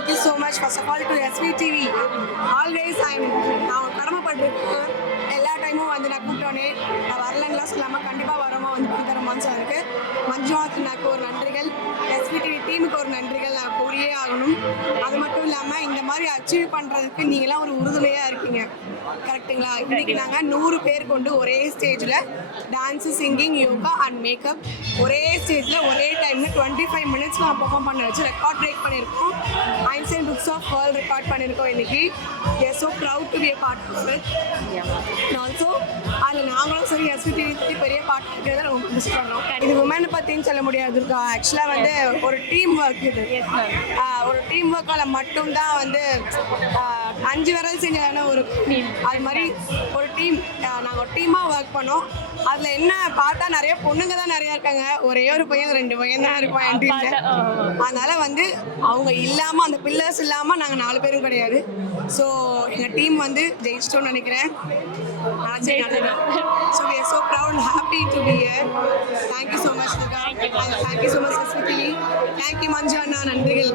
Thank you so much first of all to SVTV. Always நான் கடமைப்பட்டிருக்கேன். எல்லா டைமும் வந்து நான் கூப்பிட்டோன்னே நான் வரலன்னுலாம் சொல்லாமல் கண்டிப்பாக வரோமா வந்து பண்ணி தரோமான்னு சொல்லிருக்கு. மஞ்சுநாத்துக்கு ஒரு நன்றிகள், எஸ்விடிவி டீமுக்கு ஒரு நன்றிகள் நான் கூறியே ஆகணும். அது மட்டும் இல்லாமல் இந்த மாதிரி அச்சீவ் பண்ணுறதுக்கு நீங்களாம் ஒரு உறுதுணையாக இருக்கீங்க. கரெக்டுங்களா? இன்னைக்கு நாங்கள் 100 பேர் கொண்டு ஒரே ஸ்டேஜில் dance, singing, yoga and makeup ஒரே ஸ்டேஜில் ஒரே டைமில் 25 மினிட்ஸ் நான் பெர்ஃபார்ம் பண்ண வச்சு ரெக்கார்ட் பிரேக் பண்ணியிருக்கோம். Einstein books of world record பண்ணியிருக்கோம். இன்னைக்கு we are so proud to be a part of it. And also அதில் நாங்களும் சரி எஸ்விடிவி பெரிய பார்ட் இருக்கிறத ரொம்ப மிஸ் பண்ணுறோம். இது உமனை பற்றின்னு சொல்ல முடியாது துர்கா. ஆக்சுவலாக வந்து ஒரு டீம் ஒர்க் இது. ஒரு டீம் ஒர்க்கால் மட்டும்தான் வந்து 5 விரல் செஞ்சான ஒரு டீம். அது மாதிரி ஒரு டீம் நாங்கள் ஒரு டீமாக ஒர்க் பண்ணோம். அதில் என்ன பார்த்தா நிறைய பொண்ணுங்க தான் நிறையா இருக்காங்க. ஒரே ஒரு பையன் 2 பையன் தான் இருப்பான் என் டீமில். அதனால் வந்து அவங்க இல்லாமல் அந்த பில்லர்ஸ் இல்லாமல் நாங்கள் 4 பேரும் கிடையாது. ஸோ எங்கள் டீம் வந்து ஜெயிச்சிட்டோம்னு நினைக்கிறேன். So we are so proud and happy to be here. Thank you so much, Durga. Thank you so much, Saswati. Thank you, Manju Anna. நன்றிகள்.